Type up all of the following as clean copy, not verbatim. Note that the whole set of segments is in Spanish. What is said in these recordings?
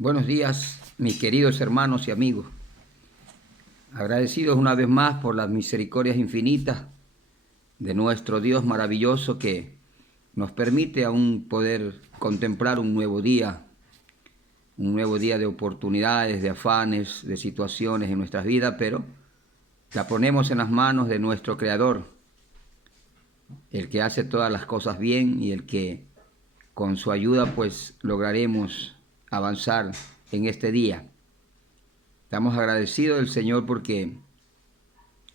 Buenos días, mis queridos hermanos y amigos. Agradecidos una vez más por las misericordias infinitas de nuestro Dios maravilloso que nos permite aún poder contemplar un nuevo día de oportunidades, de afanes, de situaciones en nuestras vidas, pero la ponemos en las manos de nuestro Creador, el que hace todas las cosas bien y el que con su ayuda pues lograremos avanzar en este día. Estamos agradecidos del Señor porque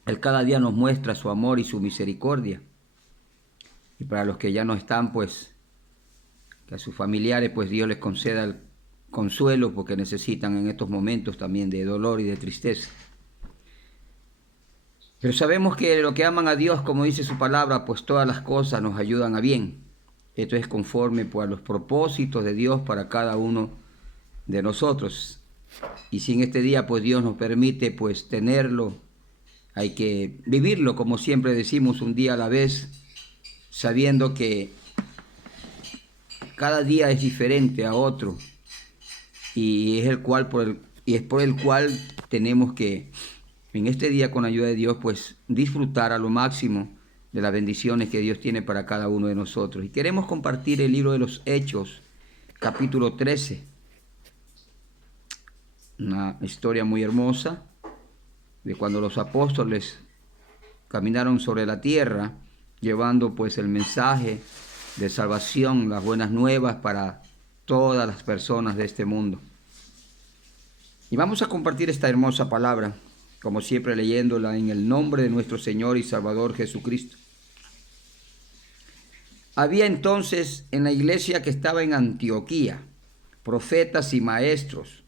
Él cada día nos muestra su amor y su misericordia. Y para los que ya no están, pues, que a sus familiares, pues Dios les conceda el consuelo porque necesitan en estos momentos también de dolor y de tristeza. Pero sabemos que los que aman a Dios, como dice su palabra, pues todas las cosas nos ayudan a bien. Esto es conforme pues a los propósitos de Dios para cada uno de nosotros. Y si en este día pues Dios nos permite pues tenerlo, hay que vivirlo como siempre decimos, un día a la vez, sabiendo que cada día es diferente a otro y es por el cual tenemos que en este día con la ayuda de Dios pues disfrutar a lo máximo de las bendiciones que Dios tiene para cada uno de nosotros. Y queremos compartir el libro de los Hechos, capítulo 13. Una historia muy hermosa de cuando los apóstoles caminaron sobre la tierra llevando pues el mensaje de salvación, las buenas nuevas para todas las personas de este mundo. Y vamos a compartir esta hermosa palabra, como siempre leyéndola en el nombre de nuestro Señor y Salvador Jesucristo. Había entonces en la iglesia que estaba en Antioquía profetas y maestros: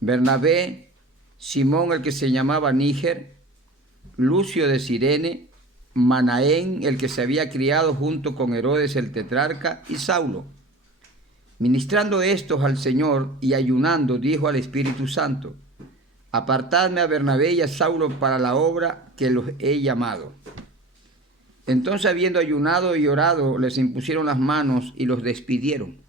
Bernabé, Simón el que se llamaba Níger, Lucio de Cirene, Manaén el que se había criado junto con Herodes el tetrarca, y Saulo. Ministrando estos al Señor y ayunando, dijo al Espíritu Santo: apartadme a Bernabé y a Saulo para la obra que los he llamado. Entonces, habiendo ayunado y orado, les impusieron las manos y los despidieron.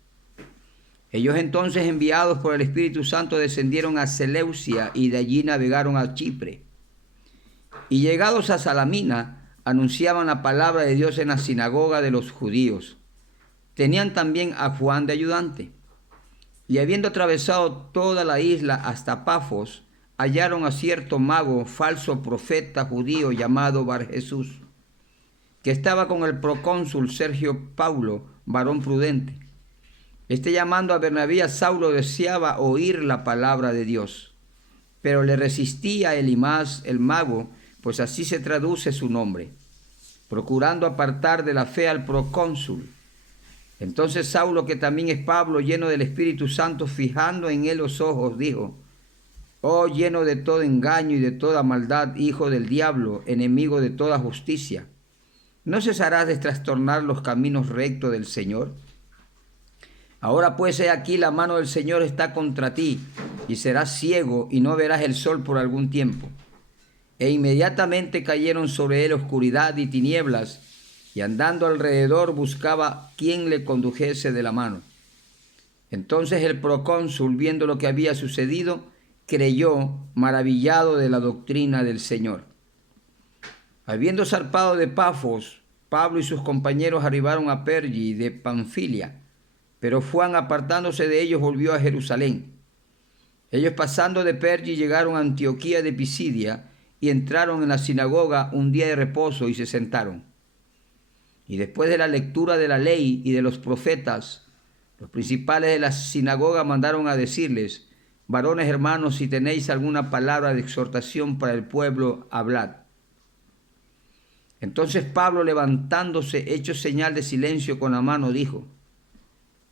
Ellos entonces, enviados por el Espíritu Santo, descendieron a Seleucia y de allí navegaron a Chipre. Y llegados a Salamina, anunciaban la palabra de Dios en la sinagoga de los judíos. Tenían también a Juan de ayudante. Y habiendo atravesado toda la isla hasta Pafos, hallaron a cierto mago, falso profeta judío llamado Bar Jesús, que estaba con el procónsul Sergio Paulo, varón prudente. Este, llamando a Bernabé y a Saulo, deseaba oír la palabra de Dios, pero le resistía Elimas el mago, pues así se traduce su nombre, procurando apartar de la fe al procónsul. Entonces Saulo, que también es Pablo, lleno del Espíritu Santo, fijando en él los ojos, dijo: oh, lleno de todo engaño y de toda maldad, hijo del diablo, enemigo de toda justicia, ¿no cesarás de trastornar los caminos rectos del Señor? Ahora pues, he aquí, la mano del Señor está contra ti, y serás ciego y no verás el sol por algún tiempo. E inmediatamente cayeron sobre él oscuridad y tinieblas, y andando alrededor buscaba quien le condujese de la mano. Entonces el procónsul, viendo lo que había sucedido, creyó, maravillado de la doctrina del Señor. Habiendo zarpado de Pafos, Pablo y sus compañeros arribaron a Perge de Panfilia, pero Juan, apartándose de ellos, volvió a Jerusalén. Ellos, pasando de Perge, llegaron a Antioquía de Pisidia y entraron en la sinagoga un día de reposo y se sentaron. Y después de la lectura de la ley y de los profetas, los principales de la sinagoga mandaron a decirles: varones hermanos, si tenéis alguna palabra de exhortación para el pueblo, hablad. Entonces Pablo, levantándose, hecho señal de silencio con la mano, dijo: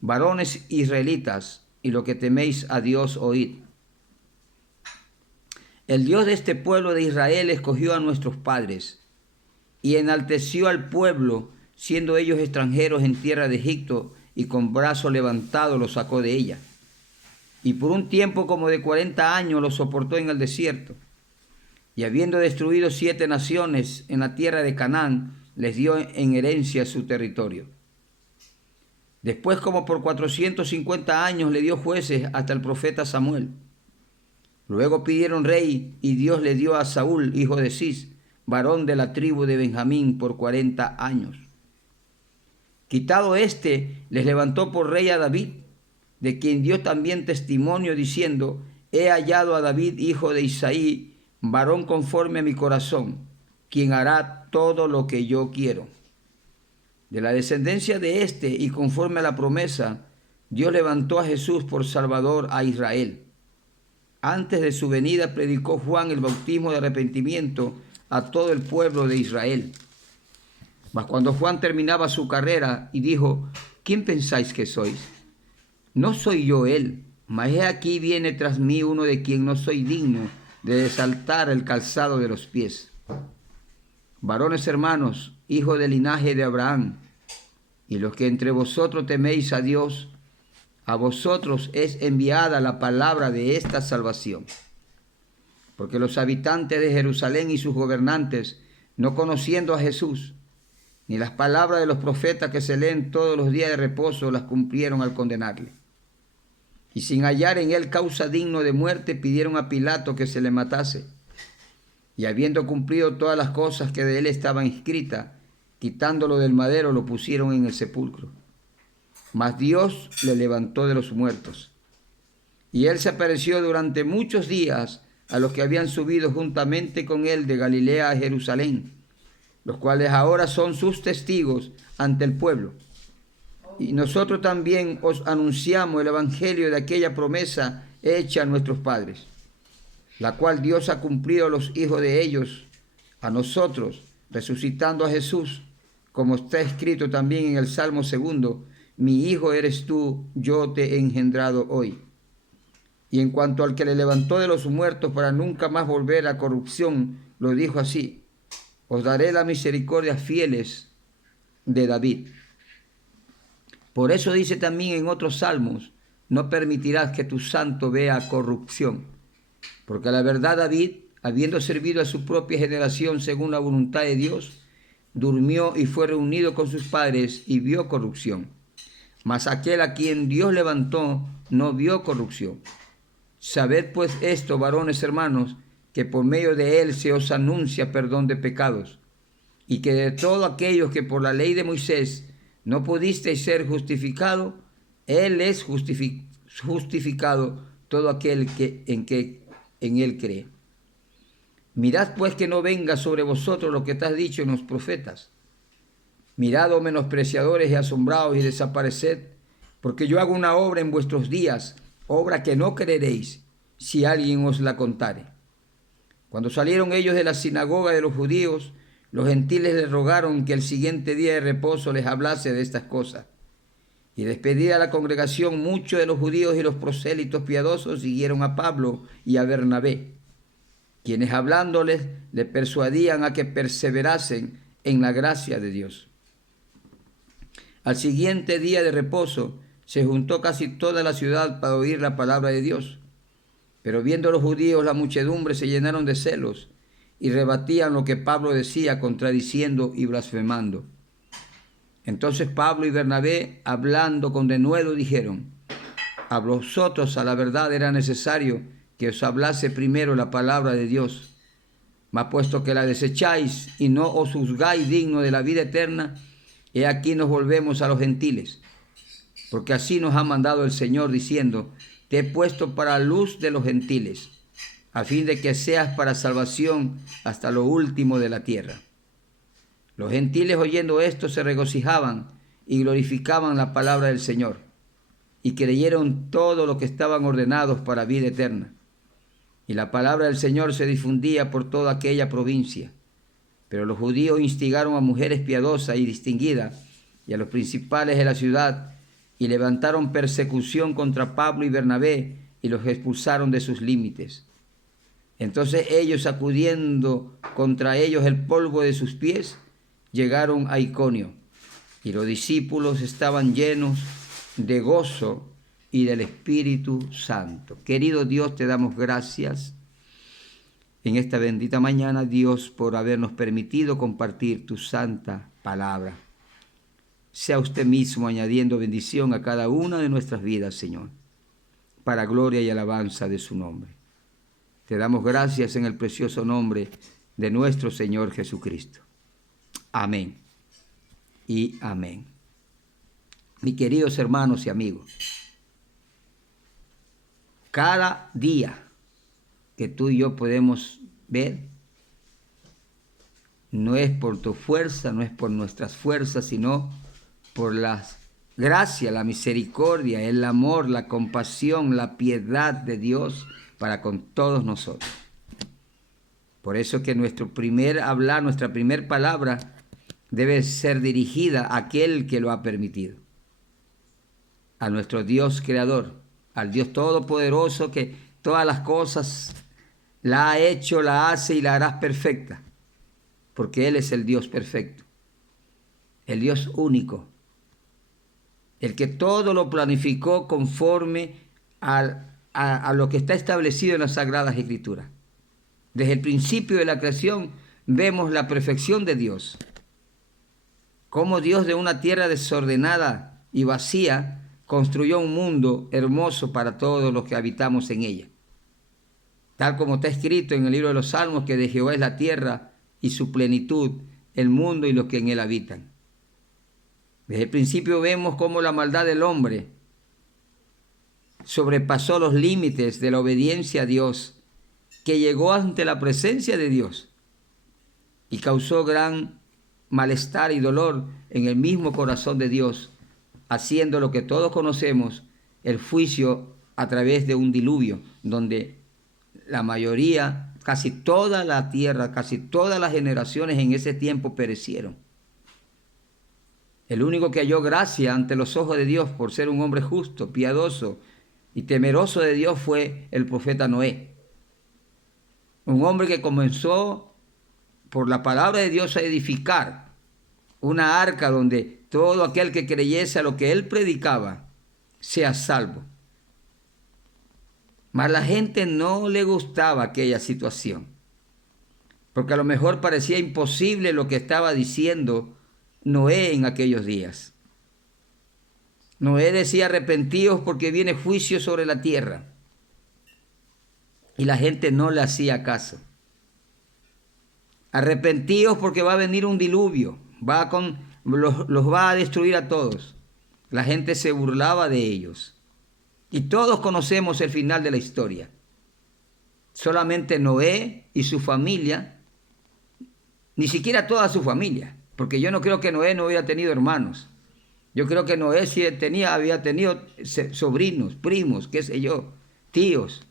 varones israelitas, y lo que teméis a Dios, oíd. El Dios de este pueblo de Israel escogió a nuestros padres y enalteció al pueblo, siendo ellos extranjeros en tierra de Egipto, y con brazo levantado los sacó de ella. Y por un tiempo como de 40 años los soportó en el desierto. Y habiendo destruido 7 naciones en la tierra de Canaán, les dio en herencia su territorio. Después, como por 450 años, le dio jueces hasta el profeta Samuel. Luego pidieron rey y Dios le dio a Saúl, hijo de Cis, varón de la tribu de Benjamín, por 40 años. Quitado éste, les levantó por rey a David, de quien dio también testimonio diciendo: he hallado a David, hijo de Isaí, varón conforme a mi corazón, quien hará todo lo que yo quiero. De la descendencia de éste y conforme a la promesa, Dios levantó a Jesús por Salvador a Israel. Antes de su venida predicó Juan el bautismo de arrepentimiento a todo el pueblo de Israel. Mas cuando Juan terminaba su carrera y dijo: ¿quién pensáis que sois? No soy yo él, mas he aquí viene tras mí uno de quien no soy digno de desatar el calzado de los pies. Varones hermanos, hijos del linaje de Abraham, y los que entre vosotros teméis a Dios, a vosotros es enviada la palabra de esta salvación. Porque los habitantes de Jerusalén y sus gobernantes, no conociendo a Jesús, ni las palabras de los profetas que se leen todos los días de reposo, las cumplieron al condenarle. Y sin hallar en él causa digno de muerte, pidieron a Pilato que se le matase. Y habiendo cumplido todas las cosas que de él estaban escritas, quitándolo del madero, lo pusieron en el sepulcro. Mas Dios le levantó de los muertos. Y él se apareció durante muchos días a los que habían subido juntamente con él de Galilea a Jerusalén, los cuales ahora son sus testigos ante el pueblo. Y nosotros también os anunciamos el evangelio de aquella promesa hecha a nuestros padres, la cual Dios ha cumplido a los hijos de ellos, a nosotros, resucitando a Jesús, como está escrito también en el Salmo 2: mi hijo eres tú, yo te he engendrado hoy. Y en cuanto al que le levantó de los muertos para nunca más volver a corrupción, lo dijo así: os daré la misericordia fieles de David. Por eso dice también en otros salmos: no permitirás que tu santo vea corrupción. Porque a la verdad David, habiendo servido a su propia generación según la voluntad de Dios, durmió y fue reunido con sus padres y vio corrupción. Mas aquel a quien Dios levantó no vio corrupción. Sabed pues esto, varones hermanos, que por medio de él se os anuncia perdón de pecados, y que de todos aquellos que por la ley de Moisés no pudisteis ser justificado, él es justificado todo aquel que en él cree. Mirad pues que no venga sobre vosotros lo que está dicho en los profetas. Mirad, oh menospreciadores y asombrados, y desapareced, porque yo hago una obra en vuestros días, obra que no creeréis, si alguien os la contare. Cuando salieron ellos de la sinagoga de los judíos, los gentiles les rogaron que el siguiente día de reposo les hablase de estas cosas. Y despedida la congregación, muchos de los judíos y los prosélitos piadosos siguieron a Pablo y a Bernabé, quienes hablándoles les persuadían a que perseverasen en la gracia de Dios. Al siguiente día de reposo se juntó casi toda la ciudad para oír la palabra de Dios. Pero viendo los judíos la muchedumbre, se llenaron de celos y rebatían lo que Pablo decía, contradiciendo y blasfemando. Entonces Pablo y Bernabé, hablando con denuedo, dijeron: a vosotros a la verdad era necesario que os hablase primero la palabra de Dios. Mas puesto que la desecháis y no os juzgáis digno de la vida eterna, he aquí nos volvemos a los gentiles. Porque así nos ha mandado el Señor, diciendo: te he puesto para luz de los gentiles, a fin de que seas para salvación hasta lo último de la tierra. Los gentiles, oyendo esto, se regocijaban y glorificaban la palabra del Señor, y creyeron todo lo que estaban ordenados para vida eterna. Y la palabra del Señor se difundía por toda aquella provincia. Pero los judíos instigaron a mujeres piadosas y distinguidas y a los principales de la ciudad, y levantaron persecución contra Pablo y Bernabé y los expulsaron de sus límites. Entonces ellos, sacudiendo contra ellos el polvo de sus pies, llegaron a Iconio, y los discípulos estaban llenos de gozo y del Espíritu Santo. Querido Dios, te damos gracias en esta bendita mañana, Dios, por habernos permitido compartir tu santa palabra. sea usted mismo añadiendo bendición a cada una de nuestras vidas, Señor, para gloria y alabanza de su nombre. Te damos gracias en el precioso nombre de nuestro Señor Jesucristo. Amén y amén. Mis queridos hermanos y amigos, cada día que tú y yo podemos ver, no es por tu fuerza, no es por nuestras fuerzas, sino por la gracia, la misericordia, el amor, la compasión, la piedad de Dios para con todos nosotros. Por eso que nuestro primer hablar, nuestra primer palabra debe ser dirigida a aquel que lo ha permitido, a nuestro Dios creador, al Dios todopoderoso que todas las cosas la ha hecho, la hace y la hará perfecta, porque Él es el Dios perfecto, el Dios único, el que todo lo planificó conforme a lo que está establecido en las Sagradas Escrituras. Desde el principio de la creación vemos la perfección de Dios, cómo Dios de una tierra desordenada y vacía construyó un mundo hermoso para todos los que habitamos en ella. Tal como está escrito en el libro de los Salmos, que de Jehová es la tierra y su plenitud, el mundo y los que en él habitan. Desde el principio vemos cómo la maldad del hombre sobrepasó los límites de la obediencia a Dios, que llegó ante la presencia de Dios y causó gran malestar y dolor en el mismo corazón de Dios, haciendo lo que todos conocemos, el juicio a través de un diluvio, donde la mayoría, casi toda la tierra, casi todas las generaciones en ese tiempo perecieron. El único que halló gracia ante los ojos de Dios por ser un hombre justo, piadoso y temeroso de Dios fue el profeta Noé. Un hombre que comenzó por la palabra de Dios a edificar una arca donde todo aquel que creyese a lo que él predicaba sea salvo. Mas la gente no le gustaba aquella situación, porque a lo mejor parecía imposible lo que estaba diciendo Noé en aquellos días. Noé decía: arrepentíos porque viene juicio sobre la tierra. Y la gente no le hacía caso. Arrepentíos porque va a venir un diluvio, los va a destruir a todos. La gente se burlaba de ellos. Y todos conocemos el final de la historia. Solamente Noé y su familia, ni siquiera toda su familia, porque yo no creo que Noé no hubiera tenido hermanos. Yo creo que Noé sí había tenido sobrinos, primos, qué sé yo, tíos.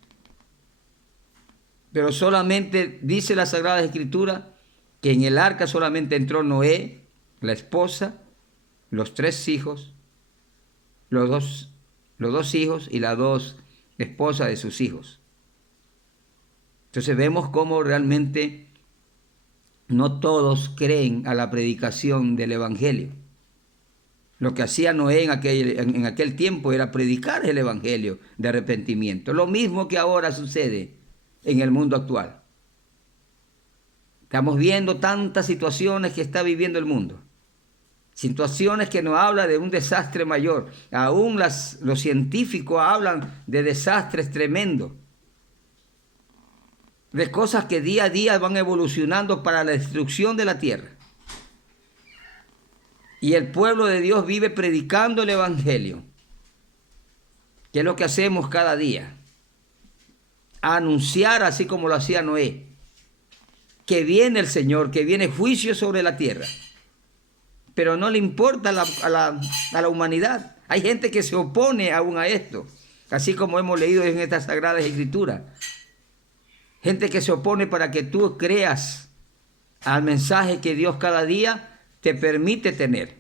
Pero solamente dice la Sagrada Escritura que en el arca solamente entró Noé, la esposa, los 3 hijos, los dos hijos y las 2 esposas de sus hijos. Entonces vemos cómo realmente no todos creen a la predicación del Evangelio. Lo que hacía Noé en aquel tiempo era predicar el Evangelio de arrepentimiento. Lo mismo que ahora sucede en el mundo actual. Estamos viendo tantas situaciones que está viviendo el mundo. Situaciones que nos hablan de un desastre mayor. Aún los científicos hablan de desastres tremendos. De cosas que día a día van evolucionando para la destrucción de la tierra. Y el pueblo de Dios vive predicando el Evangelio, que es lo que hacemos cada día. A anunciar, así como lo hacía Noé, que viene el Señor, que viene juicio sobre la tierra. Pero no le importa a la humanidad. Hay gente que se opone aún a esto, así como hemos leído en estas Sagradas Escrituras. Gente que se opone para que tú creas al mensaje que Dios cada día te permite tener.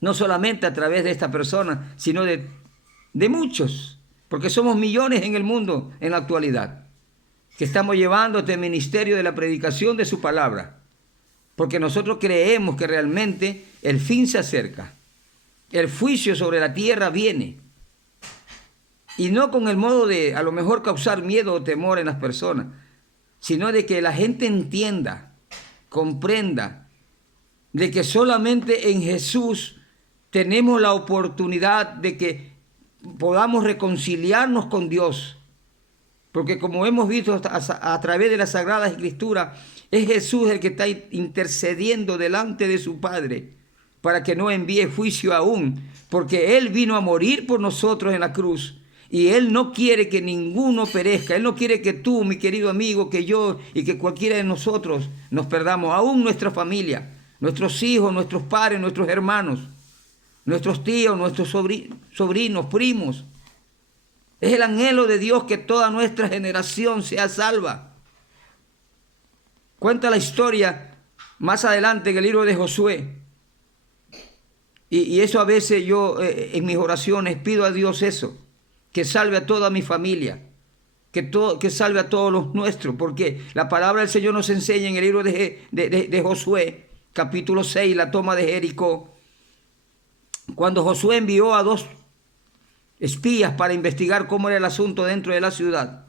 No solamente a través de esta persona, sino de muchos, porque somos millones en el mundo en la actualidad, que estamos llevando este ministerio de la predicación de su palabra, porque nosotros creemos que realmente el fin se acerca, el juicio sobre la tierra viene, y no con el modo de a lo mejor causar miedo o temor en las personas, sino de que la gente entienda, comprenda de que solamente en Jesús tenemos la oportunidad de que podamos reconciliarnos con Dios. Porque como hemos visto a través de la Sagrada Escritura, es Jesús el que está intercediendo delante de su Padre para que no envíe juicio aún, porque Él vino a morir por nosotros en la cruz. Y Él no quiere que ninguno perezca. Él no quiere que tú, mi querido amigo, que yo y que cualquiera de nosotros nos perdamos, aún nuestra familia, nuestros hijos, nuestros padres, nuestros hermanos, nuestros tíos, nuestros sobrinos, primos. Es el anhelo de Dios que toda nuestra generación sea salva. Cuenta la historia más adelante en el libro de Josué. Y eso a veces yo en mis oraciones pido a Dios eso, que salve a toda mi familia, que salve a todos los nuestros, porque la palabra del Señor nos enseña en el libro de Josué, capítulo 6, la toma de Jericó. Cuando Josué envió a 2 espías para investigar cómo era el asunto dentro de la ciudad,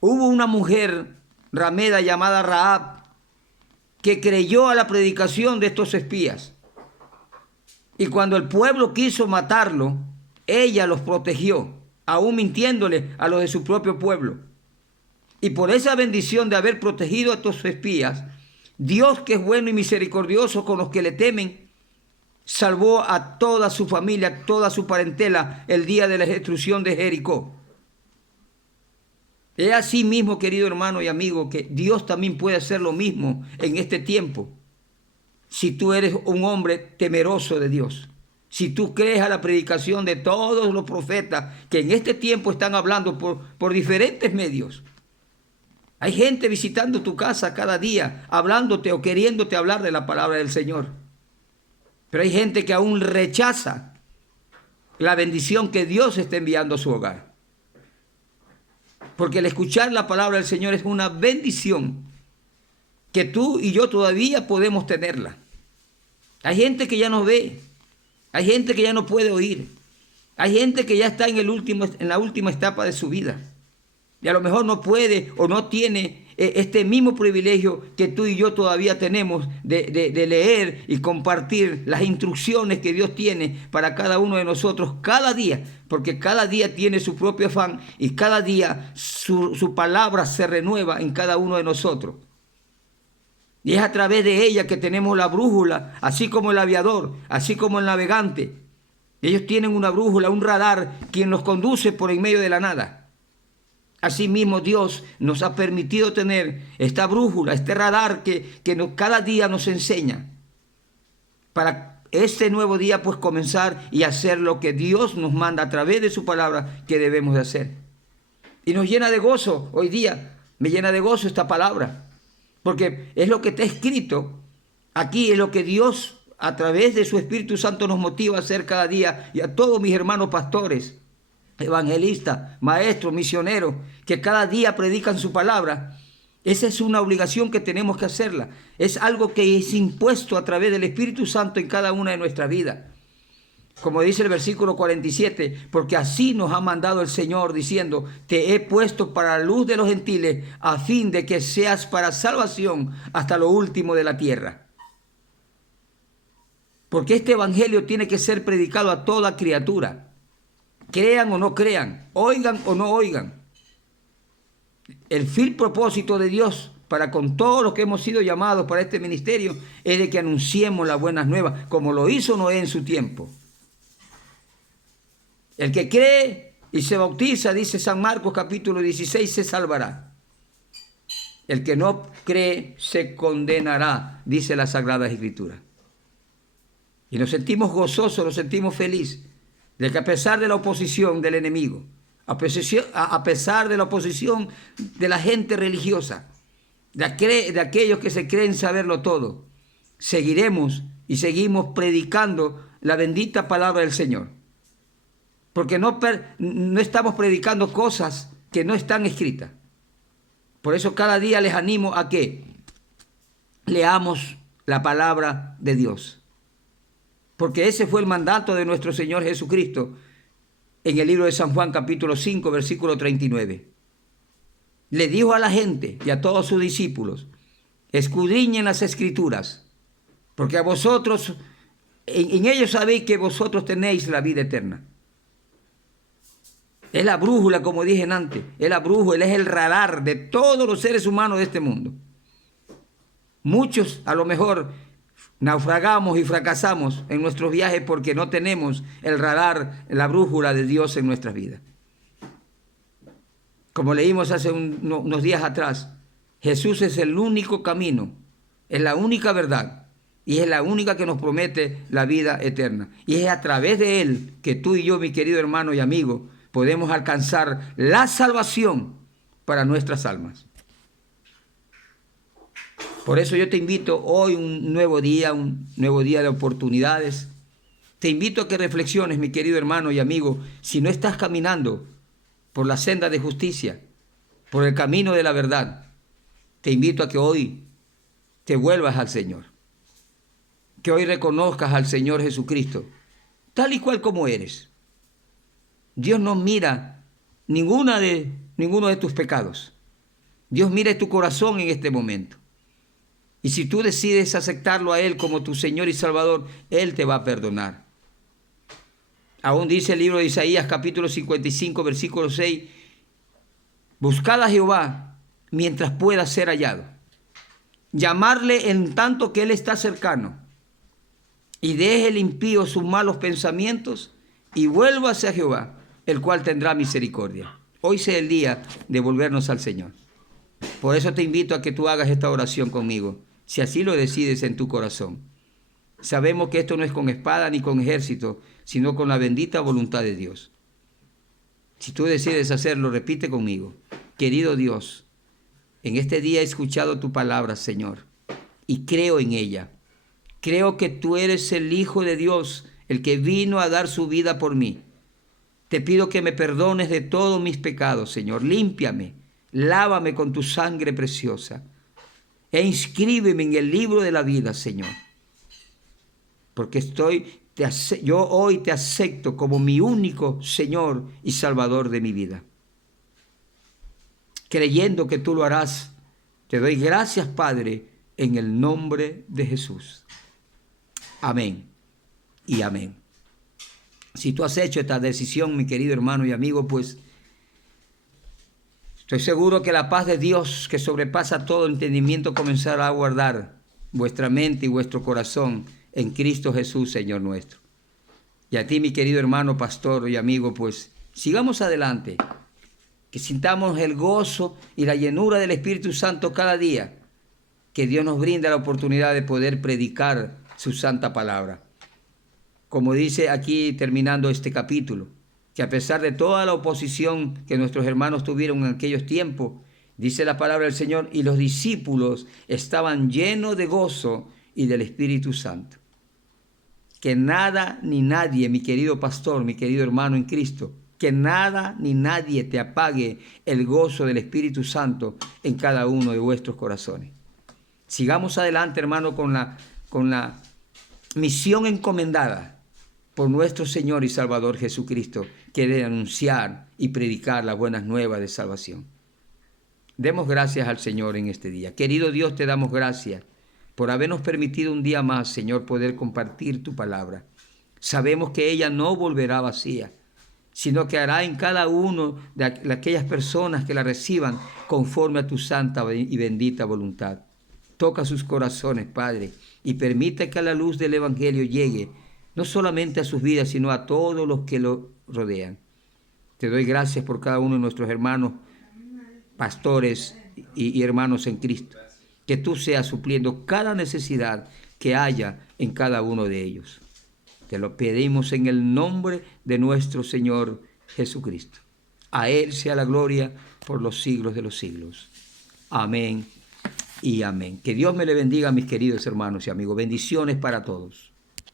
hubo una mujer ramera llamada Rahab que creyó a la predicación de estos espías. Y cuando el pueblo quiso matarlo, ella los protegió, aún mintiéndole a los de su propio pueblo. Y por esa bendición de haber protegido a estos espías, Dios, que es bueno y misericordioso con los que le temen, salvó a toda su familia, a toda su parentela el día de la destrucción de Jericó. Es así mismo, querido hermano y amigo, que Dios también puede hacer lo mismo en este tiempo. Si tú eres un hombre temeroso de Dios, si tú crees a la predicación de todos los profetas que en este tiempo están hablando por diferentes medios. Hay gente visitando tu casa cada día, hablándote o queriéndote hablar de la palabra del Señor. Pero hay gente que aún rechaza la bendición que Dios está enviando a su hogar. Porque el escuchar la palabra del Señor es una bendición que tú y yo todavía podemos tenerla. Hay gente que ya no ve, hay gente que ya no puede oír, hay gente que ya está en la última etapa de su vida. Y a lo mejor no puede o no tiene este mismo privilegio que tú y yo todavía tenemos de leer y compartir las instrucciones que Dios tiene para cada uno de nosotros cada día, porque cada día tiene su propio afán y cada día su palabra se renueva en cada uno de nosotros. Y es a través de ella que tenemos la brújula, así como el aviador, así como el navegante. Ellos tienen una brújula, un radar, quien los conduce por en medio de la nada. Asimismo, Dios nos ha permitido tener esta brújula, este radar que cada día nos enseña. Para este nuevo día, pues comenzar y hacer lo que Dios nos manda a través de su palabra que debemos de hacer. Y nos llena de gozo hoy día, me llena de gozo esta palabra. Porque es lo que está escrito aquí, es lo que Dios a través de su Espíritu Santo nos motiva a hacer cada día. Y a todos mis hermanos pastores, evangelistas, maestros, misioneros, que cada día predican su palabra. Esa es una obligación que tenemos que hacerla. Es algo que es impuesto a través del Espíritu Santo en cada una de nuestras vidas. Como dice el versículo 47, porque así nos ha mandado el Señor diciendo, te he puesto para la luz de los gentiles, a fin de que seas para salvación hasta lo último de la tierra. Porque este evangelio tiene que ser predicado a toda criatura, crean o no crean, oigan o no oigan. El fin propósito de Dios para con todos los que hemos sido llamados para este ministerio es de que anunciemos las buenas nuevas, como lo hizo Noé en su tiempo. El que cree y se bautiza, dice San Marcos capítulo 16, se salvará. El que no cree se condenará, dice la Sagrada Escritura. Y nos sentimos gozosos, nos sentimos felices de que a pesar de la oposición del enemigo, a pesar de la oposición de la gente religiosa, de aquellos que se creen saberlo todo, seguiremos y seguimos predicando la bendita palabra del Señor. Porque no estamos predicando cosas que no están escritas. Por eso cada día les animo a que leamos la palabra de Dios. Porque ese fue el mandato de nuestro Señor Jesucristo en el libro de San Juan capítulo 5 versículo 39. Le dijo a la gente y a todos sus discípulos, escudriñen las Escrituras, Porque a vosotros, en ellos sabéis que vosotros tenéis la vida eterna. Es la brújula, como dije antes, es la brújula, es el radar de todos los seres humanos de este mundo. Muchos a lo mejor naufragamos y fracasamos en nuestros viajes porque no tenemos el radar, la brújula de Dios en nuestras vidas. Como leímos hace unos días atrás, Jesús es el único camino, es la única verdad y es la única que nos promete la vida eterna. Y es a través de Él que tú y yo, mi querido hermano y amigo, podemos alcanzar la salvación para nuestras almas. Por eso yo te invito hoy, un nuevo día de oportunidades. Te invito a que reflexiones, mi querido hermano y amigo, si no estás caminando por la senda de justicia, por el camino de la verdad, te invito a que hoy te vuelvas al Señor. Que hoy reconozcas al Señor Jesucristo, tal y cual como eres. Dios no mira ninguno de tus pecados. Dios mira tu corazón en este momento. Y si tú decides aceptarlo a Él como tu Señor y Salvador, Él te va a perdonar. Aún dice el libro de Isaías, capítulo 55, versículo 6, buscad a Jehová mientras pueda ser hallado. Llamarle en tanto que Él está cercano. Y deje el impío sus malos pensamientos y vuélvase a Jehová, el cual tendrá misericordia. Hoy sea el día de volvernos al Señor. Por eso te invito a que tú hagas esta oración conmigo, si así lo decides en tu corazón. Sabemos que esto no es con espada ni con ejército, sino con la bendita voluntad de Dios. Si tú decides hacerlo, repite conmigo. Querido Dios, en este día he escuchado tu palabra, Señor, y creo en ella. Creo que tú eres el Hijo de Dios, el que vino a dar su vida por mí. Te pido que me perdones de todos mis pecados, Señor. Límpiame, lávame con tu sangre preciosa e inscríbeme en el libro de la vida, Señor. Porque yo hoy te acepto como mi único Señor y Salvador de mi vida. Creyendo que tú lo harás, te doy gracias, Padre, en el nombre de Jesús. Amén y amén. Si tú has hecho esta decisión, mi querido hermano y amigo, pues estoy seguro que la paz de Dios, que sobrepasa todo entendimiento, comenzará a guardar vuestra mente y vuestro corazón en Cristo Jesús, Señor nuestro. Y a ti, mi querido hermano, pastor y amigo, pues sigamos adelante, que sintamos el gozo y la llenura del Espíritu Santo cada día, que Dios nos brinda la oportunidad de poder predicar su santa palabra. Como dice aquí terminando este capítulo, que a pesar de toda la oposición que nuestros hermanos tuvieron en aquellos tiempos, dice la palabra del Señor, y los discípulos estaban llenos de gozo y del Espíritu Santo. Que nada ni nadie, mi querido pastor, mi querido hermano en Cristo, que nada ni nadie te apague el gozo del Espíritu Santo en cada uno de vuestros corazones. Sigamos adelante, hermano, con la misión encomendada por nuestro Señor y Salvador Jesucristo, que de anunciar y predicar las buenas nuevas de salvación. Demos gracias al Señor en este día. Querido Dios, te damos gracias por habernos permitido un día más, Señor, poder compartir tu palabra. Sabemos que ella no volverá vacía, sino que hará en cada uno de aquellas personas que la reciban conforme a tu santa y bendita voluntad. Toca sus corazones, Padre, y permite que la luz del Evangelio llegue no solamente a sus vidas, sino a todos los que lo rodean. Te doy gracias por cada uno de nuestros hermanos, pastores y hermanos en Cristo. Que tú seas supliendo cada necesidad que haya en cada uno de ellos. Te lo pedimos en el nombre de nuestro Señor Jesucristo. A Él sea la gloria por los siglos de los siglos. Amén y amén. Que Dios me le bendiga, mis queridos hermanos y amigos. Bendiciones para todos.